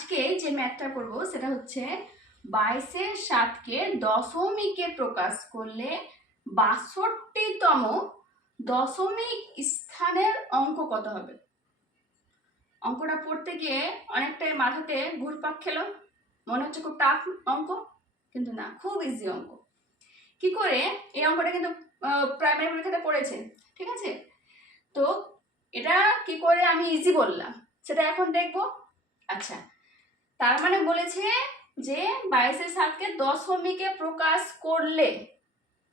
আজকে যে ম্যাথটা করব সেটা হচ্ছে 22-এর 7কে দশমিকে প্রকাশ করলে 62তম দশমিক স্থানের অঙ্ক কত হবে। অঙ্কটা পড়তে গিয়ে অনেকটাই মাথাতে ঘুরপাক খেলো, মনে হচ্ছে খুব টাফ অঙ্ক, কিন্তু না, খুব ইজি অঙ্ক। কি করে এই অঙ্কটা কিন্তু প্রাইমারি পরীক্ষাতে পড়েছে, ঠিক আছে? তো এটা কি করে আমি ইজি বললাম সেটা এখন দেখবো। আচ্ছা, তার মানে বলেছে যে 22-এর 7কে দশমিকে প্রকাশ করলে,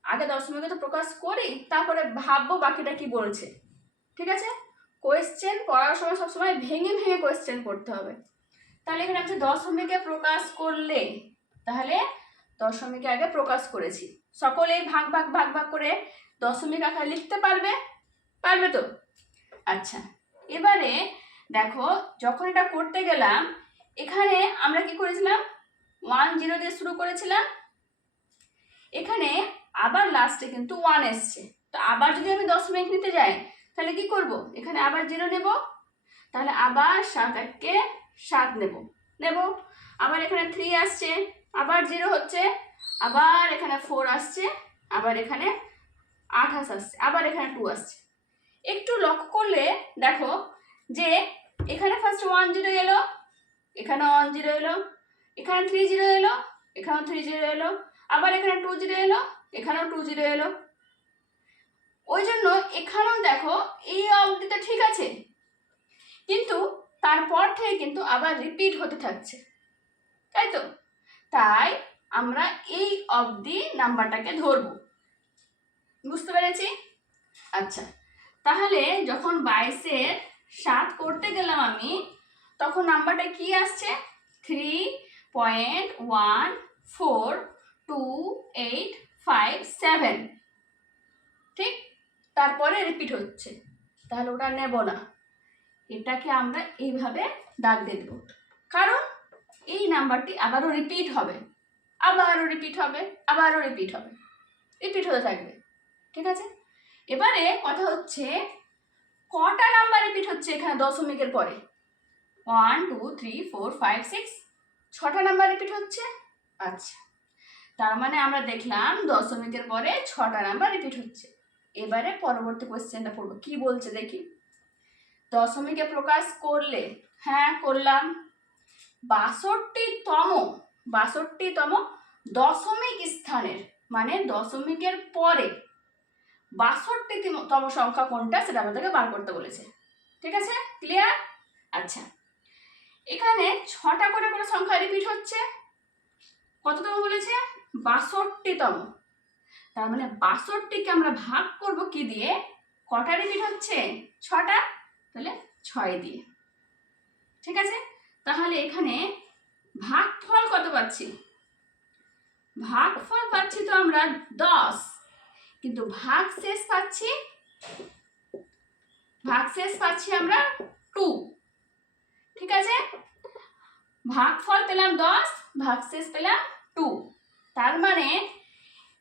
আগে দশমিকে তো প্রকাশ করি, তারপরে ভাববো বাকিটা কি বলছে, ঠিক আছে? কোয়েশ্চেন পড়ার সময় সবসময় ভেঙে ভেঙে কোয়েশ্চেন পড়তে হবে। তাহলে এখানে আমি দশমিকে প্রকাশ করলে, তাহলে দশমিকে আগে প্রকাশ করেছি, সকলেই ভাগ ভাগ ভাগ ভাগ করে দশমিক আকারে লিখতে পারবে, পারবে তো? আচ্ছা, এবারে দেখো, যখন এটা করতে গেলাম এখানে আমরা কি করেছিলাম, 10 দিয়ে শুরু করেছিলাম, এখানে আবার লাস্টে কিন্তু 1 এসছে। তো আবার যদি আমি দশমিক নিতে যাই তাহলে কি করব, এখানে আবার 0 নেব, তাহলে আবার 7-1-কে 7 নেব, আবার এখানে 3 আসছে, আবার 0 হচ্ছে, আবার এখানে 4 আসছে, আবার এখানে 28 আসছে, আবার এখানে 2 আসছে। একটু লক্ষ্য করলে দেখো যে এখানে ফার্স্ট 10 এলো, এখানে 10 এলো, এখানে 30 এলো, এখানেও 30 এলো, আবার এখানে 20 এলো, এখানেও 20 এলো। ওই জন্য এখানেও দেখো এই অবধি তো ঠিক আছে, কিন্তু তারপর থেকে কিন্তু আবার রিপিট হতে থাকছে, তাই তো? তাই আমরা এই অবধি নাম্বারটাকে ধরবো, বুঝতে পেরেছি? আচ্ছা, তাহলে যখন 22-এর 7 করতে গেলাম আমি, তখন নাম্বারটা কি আসছে, 3.14285 ঠিক? তারপরে রিপিট হচ্ছে, তাহলে ওটা নেব না, এটাকে আমরা এইভাবে দাগ দিয়ে দেব, কারণ এই নাম্বারটি আবারও রিপিট হবে, আবারও রিপিট হবে, আবারও রিপিট হবে, রিপিট হতে থাকবে, ঠিক আছে? এবারে কথা হচ্ছে কটা নাম্বার রিপিট হচ্ছে এখানে দশমিকের পরে, 1 2 3 4 5 6, 6টা নাম্বার রিপিট হচ্ছে। আচ্ছা, তার মানে আমরা দেখলাম দশমিকের পরে 6টা নাম্বার রিপিট হচ্ছে। এবারে পরবর্তী কোশ্চেনটা পড়বো, কি বলছে দেখি। দশমিকে প্রকাশ করলে, হ্যাঁ করলাম, 62তম দশমিক স্থানের, মানে দশমিকের পরে 62তম সংখ্যা কোনটা সেটা আমাদেরকে বার করতে বলেছে, ঠিক আছে? ক্লিয়ার? আচ্ছা, এখানে 6টা করে করে সংখ্যা রিপিট হচ্ছে, কততম বলেছে, 62তম। তার মানে 62কে আমরা ভাগ করব কি দিয়ে, কটা রিপিট হচ্ছে, 6টা, তাহলে 6 দিয়ে, ঠিক আছে? তাহলে এখানে ভাগফল কত পাচ্ছি, ভাগফল পাচ্ছি তো আমরা 10, কিন্তু ভাগশেষ পাচ্ছি আমরা 2, ঠিক আছে? ভাগফল পেলাম 10, ভাগশেষ পেলাম 2, তার মানে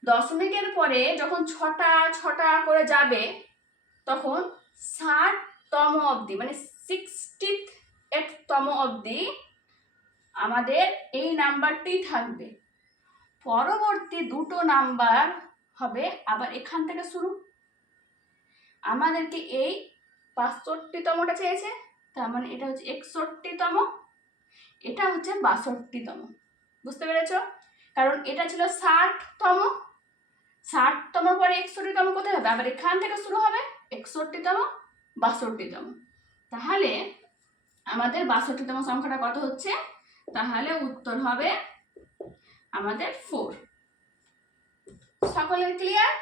দশমিকের পরে যখন 6টা করে যাবে তখন 60তম অবধি, মানে 68তম অবধি আমাদের এই নাম্বারটি থাকবে। পরবর্তী দুটো নাম্বার হবে আবার এখান থেকে শুরু, আমাদেরকে এই 65তমটা চেয়েছে, তার মানে এটা হচ্ছে 61তম, এটা হচ্ছে 62তম, বুঝতে পেরেছ? কারণ এটা ছিল 60তম, 60তম পরে 61তম কোথায় হবে, আবার এখান থেকে শুরু হবে 61তম, 62তম। তাহলে আমাদের 62তম সংখ্যাটা কত হচ্ছে, তাহলে উত্তর হবে আমাদের 4। সকলের ক্লিয়ার?